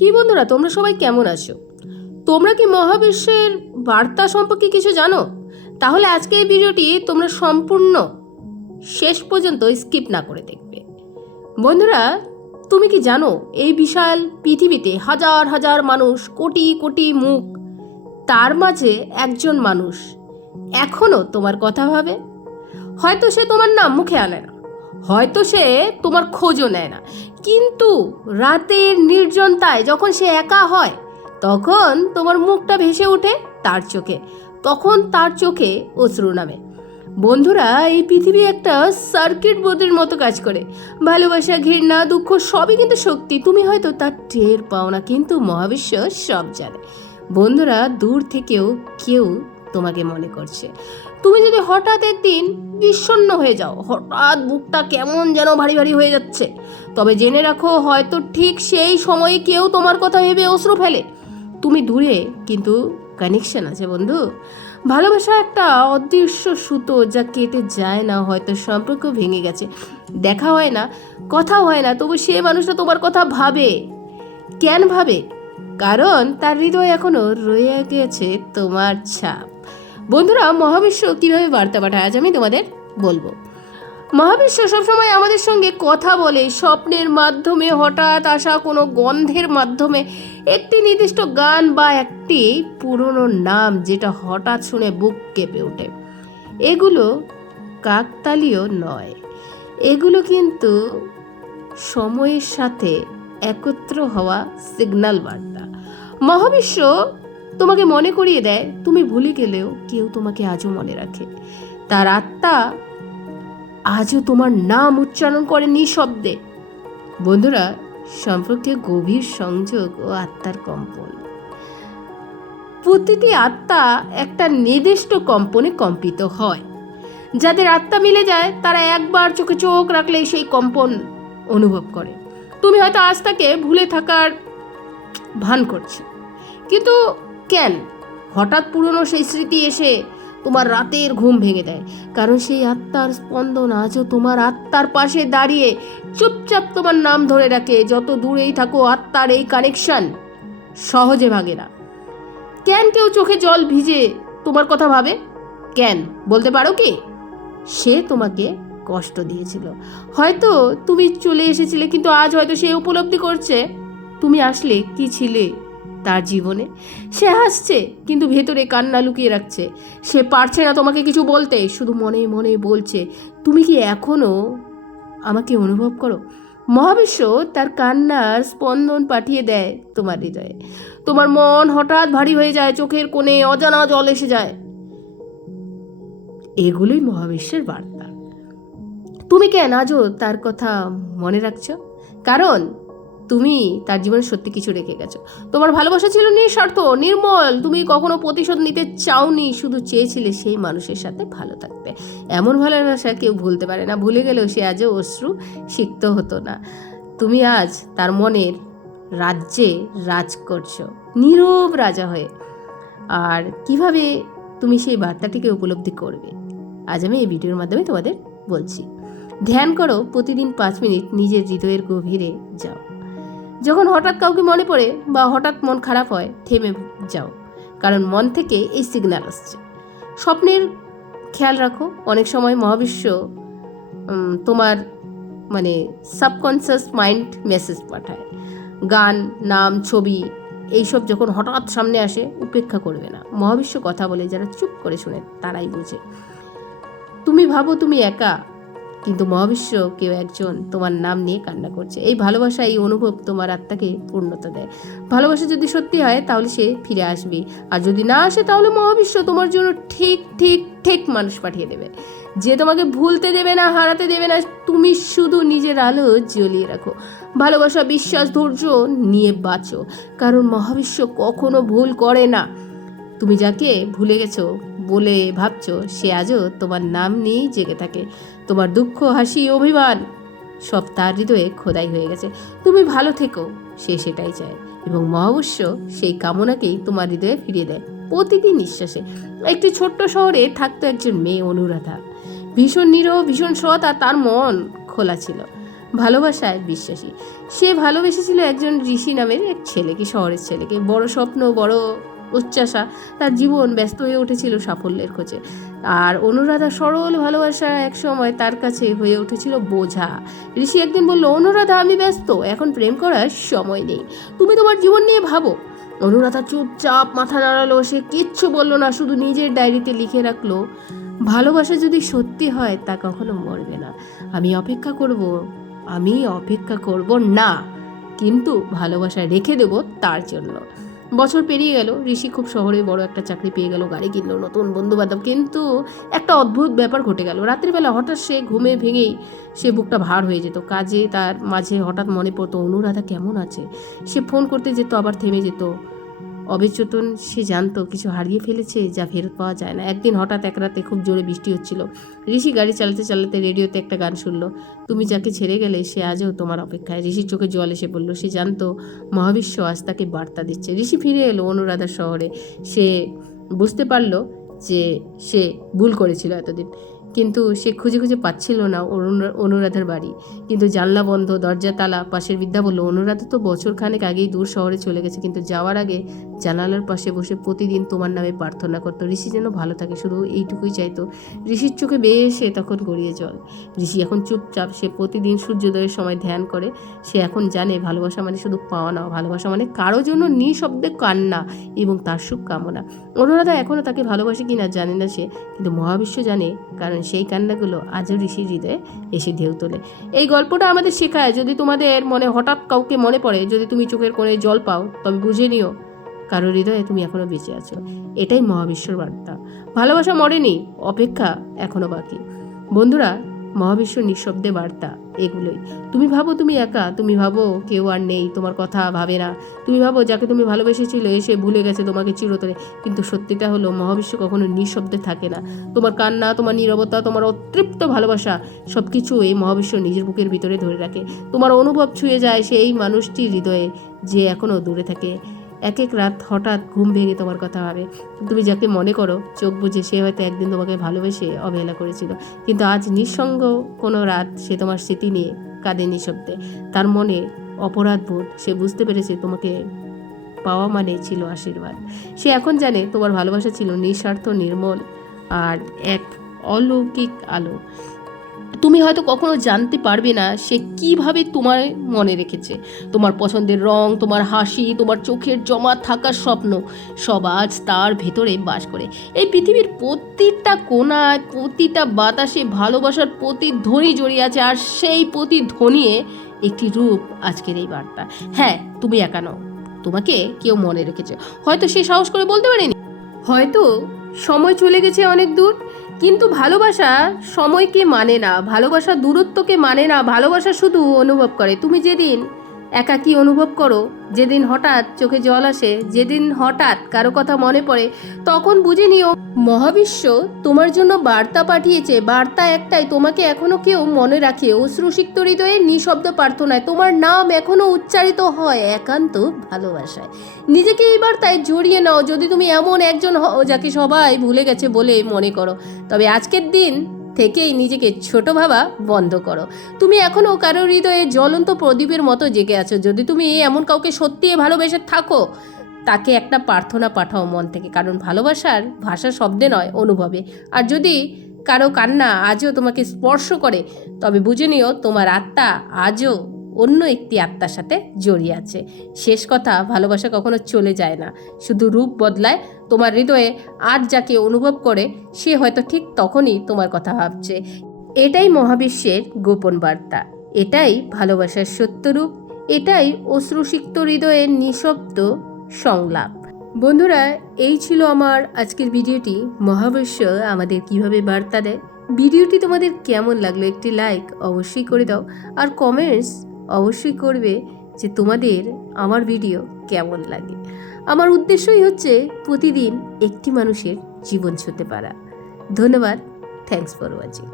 কি বন্ধুরা, তোমরা সবাই কেমন আছো? তোমরা কি মহাবিশ্বের বার্তা সম্পর্কে কিছু জানো? তাহলে আজকে এই ভিডিওটি তোমরা সম্পূর্ণ শেষ পর্যন্ত স্কিপ না করে দেখবে। বন্ধুরা, তুমি কি জানো এই বিশাল পৃথিবীতে হাজার হাজার মানুষ, কোটি কোটি মুখ, তার মাঝে একজন মানুষ এখনো তোমার কথা ভাবে। হয়তো সে তোমার নাম মুখে আনে না, হয়তো সে তোমার খোঁজও নেয় না, কিন্তু রাতের নির্জনতায় যখন সে একা হয় তখন তোমার মুখটা ভেসে ওঠে তার চোখে, তখন তার চোখে অশ্রু নামে। বন্ধুরা, এই পৃথিবী একটা সার্কিট বোর্ডের মতো কাজ করে। ভালোবাসা, ঘৃণা, দুঃখ সবই কিন্তু শক্তি। তুমি হয়তো তার টের পাও না, কিন্তু মহাবিশ্ব সব জানে। বন্ধুরা, দূর থেকেও কেউ তোমাকে মনে করছে। তুমি যদি হঠাৎ একদিন বিষণ্ণ হয়ে যাও, হঠাৎ বুকটা কেমন যেন ভারী ভারী হয়ে যাচ্ছে, তবে জেনে রাখো হয়তো ঠিক সেই সময়ে কেউ তোমার কথা ভেবে অশ্রু ফেলে। তুমি দূরে, কিন্তু কানেকশন আছে বন্ধু। ভালোবাসা একটা অদৃশ্য সুতো যা কেটে যায় না। হয়তো সম্পর্ক ভেঙে গেছে, দেখা হয় না, কথা হয় না, তবু সে মানুষটা তোমার কথা ভাবে। কেন ভাবে? কারণ তার হৃদয় এখনো রয়ে গেছে তোমার ছাপ। বন্ধুরা, মহাবিশ্ব কিভাবে বার্তা পাঠায় আজ আমি তোমাদের বলবো। মহাবিশ্ব সবসময় আমাদের সঙ্গে কথা বলে স্বপ্নের মাধ্যমে, হঠাৎ আসা কোনো গন্ধের মাধ্যমে, একটি নির্দিষ্ট গান বা একটি পুরনো নাম যেটা হঠাৎ শুনে বুক কেঁপে ওঠে। এগুলো কাকতালীয় নয়, এগুলো কিন্তু সময়ের সাথে একত্র হওয়া সিগন্যাল বার্তা। মহাবিশ্ব তোমাকে মনে করিয়ে দেয়, তুমি ভুলে গেলেও কেউ তোমাকে আজও মনে রাখে। তার আত্মা আজও তোমার নাম উচ্চারণ করে নিঃশব্দে। বন্ধুরা, সম্পর্কে গভীর সংযোগ ও আত্মার কম্পন। প্রতিটি আত্মা একটা নির্দিষ্ট কম্পনে কম্পিত হয়। যাদের আত্মা মিলে যায় তারা একবার চোখে চোখ রাখলেই সেই কম্পন অনুভব করে। তুমি হয়তো আজ তাকে ভুলে থাকার ভান করছো, কিন্তু কেন? হঠাৎ পুরনো সেই স্মৃতি এসে তোমার রাতের ঘুম ভেঙে দেয়। কারণ সেই আত্মার স্পন্দন আজও তোমার আত্মার পাশে দাঁড়িয়ে চুপচাপ তোমার নাম ধরে রাখে। যত দূরেই থাকো, আত্মার এই কানেকশন সহজে ভাঙে না। কেন কেউ চোখে জল ভিজে তোমার কথা ভাবে? কেন বলতে পারো কি? সে তোমাকে কষ্ট দিয়েছিল। হয়তো তুমি চলে এসেছিলে, কিন্তু আজ হয়তো সে উপলব্ধি করছে তুমি আসলে কি ছিলে তার জীবনে। সে হাসছে, কিন্তু ভেতরে কান্না লুকিয়ে রাখছে। সে পারছে না তোমাকে কিছু বলতে, শুধু মনে মনে বলছে, তুমি কি এখনো আমাকে অনুভব করো? মহাবিশ্ব তার কান্নার স্পন্দন পাঠিয়ে দেয় তোমার হৃদয়ে। তোমার মন হঠাৎ ভারী হয়ে যায়, চোখের কোণে অজানা জল এসে যায়। এগুলোই মহাবিশ্বের বার্তা। তুমি কেন আজও তার কথা মনে রাখছো? কারণ তুমি তার জীবনে সত্যি কিছু রেখে গেছো। তোমার ভালোবাসা ছিল নিঃস্বার্থ, নির্মল। তুমি কখনো প্রতিশোধ নিতে চাওনি, শুধু চেয়েছিলে সেই মানুষের সাথে ভালো থাকতে। এমন ভালোবাসা কেউ ভুলতে পারে না। ভুলে গেলেও সে আজও অশ্রু সিক্ত হতো না। তুমি আজ তার মনের রাজ্যে রাজ করছো, নীরব রাজা হয়ে। আর কিভাবে তুমি সেই বার্তাটিকে উপলব্ধি করবে, আজ আমি এই ভিডিওর মাধ্যমে তোমাদের বলছি। ধ্যান করো, প্রতিদিন 5 মিনিট নিজের হৃদয়ের গভীরে যাও। যখন হঠাৎ কাউকে মনে পড়ে বা হঠাৎ মন খারাপ হয়, থেমে যাও, কারণ মন থেকে এই সিগন্যাল আসছে। স্বপ্নের খেয়াল রাখো, অনেক সময় মহাবিশ্ব তোমার সাবকনসিয়াস মাইন্ড মেসেজ পাঠায়। গান, নাম, ছবি এইসব যখন হঠাৎ সামনে আসে, উপেক্ষা করবে না। মহাবিশ্ব কথা বলে যারা চুপ করে শোনে তারাই বোঝে। তুমি ভাবো তুমি একা, কিন্তু মহাবিশ্ব কেউ একজন তোমার নাম নিয়ে কান্না করছে। এই ভালোবাসা, এই অনুভব তোমার আত্মাকে পূর্ণতা দেয়। ভালোবাসা যদি সত্যি হয় তাহলে সে ফিরে আসবে, আর যদি না আসে তাহলে মহাবিশ্ব তোমার জন্য ঠিক ঠিক ঠিক মানুষ পাঠিয়ে দেবে, যে তোমাকে ভুলতে দেবে না, হারাতে দেবে না। তুমি শুধু নিজের আলো জ্বলিয়ে রাখো। ভালোবাসা, বিশ্বাস, ধৈর্য নিয়ে বাঁচো, কারণ মহাবিশ্ব কখনো ভুল করে না। তুমি যাকে ভুলে গেছো বলে ভাবছো, সে আজও তোমার নাম নিয়েই জেগে থাকে। তোমার দুঃখ, হাসি, অভিমান সব তার হৃদয়ে খোদাই হয়ে গেছে। তুমি ভালো থেকো, সে সেটাই চায়, এবং মহাবিশ্ব সেই কামনাকেই তোমার হৃদয়ে ফিরিয়ে দেয় প্রতিটি নিঃশ্বাসে। একটি ছোট্ট শহরে থাকতো একজন মেয়ে, অনুরাধা। ভীষণ নিরহ, ভীষণ সৎ, আর তার মন খোলা ছিল। ভালোবাসায় বিশ্বাসী। সে ভালোবেসেছিল একজন ঋষি নামের এক ছেলেকে, শহরের ছেলেকে। বড় স্বপ্ন, বড় উচ্চাসা, তার জীবন ব্যস্ত হয়ে উঠেছিল সাফল্যের খোঁজে। আর অনুরাধা সরল ভালোবাসা একসময় তার কাছে হয়ে উঠেছিল বোঝা। ঋষি একদিন বলল, অনুরাধা আমি ব্যস্ত, এখন প্রেম করার সময় নেই, তুমি তোমার জীবন নিয়ে ভাবো। অনুরাধা চুপচাপ মাথা নাড়ালো, সে কিচ্ছু বলল না, শুধু নিজের ডায়েরিতে লিখে রাখলো, ভালোবাসা যদি সত্যি হয় তা কখনো মরবে না। আমি অপেক্ষা করব না, কিন্তু ভালোবাসা রেখে দেব তার জন্য। বছর পেরিয়ে গেল, ঋষি খুব শহরে বড় একটা চাকরি পেয়ে গেল, গাড়ি কিনলো, নতুন বন্ধু বান্ধব। কিন্তু একটা অদ্ভুত ব্যাপার ঘটে গেল। রাত্রিবেলা হঠাৎ সে ঘুমে ভেঙেই সে বুকটা ভার হয়ে যেত। কাজে তার মাঝে হঠাৎ মনে পড়তো অনুরাধা কেমন আছে। সে ফোন করতে যেত, আবার থেমে যেত। অবচেতন সে জানতো কিছু হারিয়ে ফেলেছে যা ফেরত পাওয়া যায় না। একদিন হঠাৎ এক রাতে খুব জোরে বৃষ্টি হচ্ছিল। ঋষি গাড়ি চালাতে চালাতে রেডিওতে একটা গান শুনলো, তুমি যাকে ছেড়ে গেলে সে আজও তোমার অপেক্ষায়। ঋষির চোখে জল এসে পড়লো। সে জানতো মহাবিশ্ব আজ তাকে বার্তা দিচ্ছে। ঋষি ফিরে এলো অনুরাধার শহরে। সে বুঝতে পারলো যে সে ভুল করেছিল এতদিন, কিন্তু সে খুঁজে খুঁজে পাচ্ছিল না অনুরাধার বাড়ি। কিন্তু জানলা বন্ধ, দরজা তালা। পাশের বৃদ্ধা বলল, অনুরাধা তো বছর খানেক আগেই দূর শহরে চলে গেছে, কিন্তু যাওয়ার আগে জানালার পাশে বসে প্রতিদিন তোমার নামে প্রার্থনা করতো। ঋষি যেন ভালো থাকে, শুধু এইটুকুই চাইতো। ঋষির চোখে বেয়ে এসে তখন গড়িয়ে জল। ঋষি এখন চুপচাপ, সে প্রতিদিন সূর্যোদয়ের সময় ধ্যান করে। সে এখন জানে ভালোবাসা মানে শুধু পাওয়া না, ভালোবাসা মানে কারো জন্য নিঃশব্দে কান্না এবং তার সুখ কামনা। অনুরাধা এখনও তাকে ভালোবাসে কিনা জানে না সে, কিন্তু মহাবিশ্ব জানে, কারণ সেই কান্নাগুলো আজও ঋষির হৃদয়ে এসে ঢেউ তোলে। এই গল্পটা আমাদের শেখায়, যদি তোমাদের মনে হঠাৎ কাউকে মনে পড়ে, যদি তুমি চোখের কোণে জল পাও, তবে বুঝে নিও কারোর হৃদয়ে তুমি এখনো বেঁচে আছো। এটাই মহাবিশ্বর বার্তা। ভালোবাসা মরেনি, অপেক্ষা এখনো বাকি। বন্ধুরা, মহাবিশ্বর নিঃশব্দে বার্তা এগুলোই। তুমি ভাবো তুমি একা, তুমি ভাবো কেউ আর নেই, তোমার কথা ভাবে না। তুমি ভাবো যাকে তুমি ভালোবেসেছিলে সে ভুলে গেছে তোমাকে চিরতরে, কিন্তু সত্যিটা হলো মহাবিশ্ব কখনো নিঃশব্দে থাকে না। তোমার কান্না, তোমার নীরবতা, তোমার অতৃপ্ত ভালোবাসা সব কিছু এই মহাবিশ্ব নিজের বুকের ভিতরে ধরে রাখে। তোমার অনুভব ছুঁয়ে যায় সেই মানুষটির হৃদয়ে যে এখনও দূরে থাকে। এক এক রাত হঠাৎ ঘুম ভেঙে তোমার কথা ভাবে। তুমি যাকে মনে করো চোখ বুঝে, সে হয়তো একদিন তোমাকে ভালোবেসে অবহেলা করেছিল, কিন্তু আজ নিঃসঙ্গ কোনো রাত সে তোমার স্মৃতি নিয়ে কাঁদে নিঃশব্দে। তার মনে অপরাধ বোধ, সে বুঝতে পেরেছে তোমাকে পাওয়া মানে ছিল আশীর্বাদ। সে এখন জানে তোমার ভালোবাসা ছিল নিঃস্বার্থ, নির্মল আর এক অলৌকিক আলো। তুমি হয়তো কখনো জানতে পারবে না সে কিভাবে তোমায় মনে রেখেছে। তোমার পছন্দের রং, তোমার হাসি, তোমার চোখের জমা থাকা স্বপ্ন সব আজ তার ভেতরে বাস করে। এই পৃথিবীর প্রতিটা কোণায়, প্রতিটা বাতাসে ভালোবাসার প্রতিধ্বনি জড়িয়ে আছে, আর সেই প্রতিধ্বনিয়ে একটি রূপ আজকের এই বার্তা। হ্যাঁ, তুমি একা নও, তোমাকে কেউ মনে রেখেছে। হয়তো সে সাহস করে বলতে পারেনি, হয়তো সময় চলে গেছে অনেক দূর, কিন্তু ভালোবাসা সময়কে মানে না, ভালোবাসা দূরত্বকে মানে না, ভালোবাসা শুধু অনুভব করে। তুমি যেদিন একাকী অনুভব করো, যেদিন হঠাৎ চোখে জল আসে, যেদিন হঠাৎ কারো কথা মনে পড়ে, তখন বুঝে নিও মহাবিশ্ব তোমার জন্য বার্তা পাঠিয়েছে। বার্তা একটাই, তোমাকে এখনো কেউ মনে রাখে। অশ্রুসিক্ত হৃদয়ে নিঃশব্দ প্রার্থনায় তোমার নাম এখনো উচ্চারিত হয় একান্ত ভালোবাসায়। নিজেকে এই বার্তায় জড়িয়ে নাও। যদি তুমি এমন একজন হও যাকে সবাই ভুলে গেছে বলে মনে করো, তবে আজকের দিন থেকেই নিজেকে ছোট ভাবা বন্ধ করো। তুমি এখনও কারোর হৃদয়ে জ্বলন্ত প্রদীপের মতো জেগে আছো। যদি তুমি এমন কাউকে সত্যিই ভালোবেসে থাকো, তাকে একটা প্রার্থনা পাঠাও মন থেকে, কারণ ভালোবাসার ভাষা শব্দে নয়, অনুভবে। আর যদি কারো কান্না আজও তোমাকে স্পর্শ করে, তবে বুঝে নিও তোমার আত্মা আজও অন্য একটি আত্মার সাথে জড়িয়ে আছে। শেষ কথা, ভালোবাসা কখনো চলে যায় না, শুধু রূপ বদলায়। তোমার হৃদয়ে আজ যাকে অনুভব করে, সে হয়তো ঠিক তখনই তোমার কথা ভাবছে। এটাই মহাবিশ্বের গোপন বার্তা, এটাই ভালোবাসার সত্যরূপ, এটাই অশ্রুসিক্ত হৃদয়ের নিঃশব্দ সংলাপ। বন্ধুরা, এই ছিল আমার আজকের ভিডিওটি। মহাবিশ্ব আমাদের কিভাবে বার্তা দেয়। ভিডিওটি তোমাদের কেমন লাগলো? একটি লাইক অবশ্যই করে দাও, আর কমেন্টস অবশ্যই করবে যে তোমাদের আমার ভিডিও কেমন লাগে। আমার উদ্দেশ্যই হচ্ছে প্রতিদিন একটি মানুষের জীবন ছুঁতে পারা। ধন্যবাদ। Thanks for watching.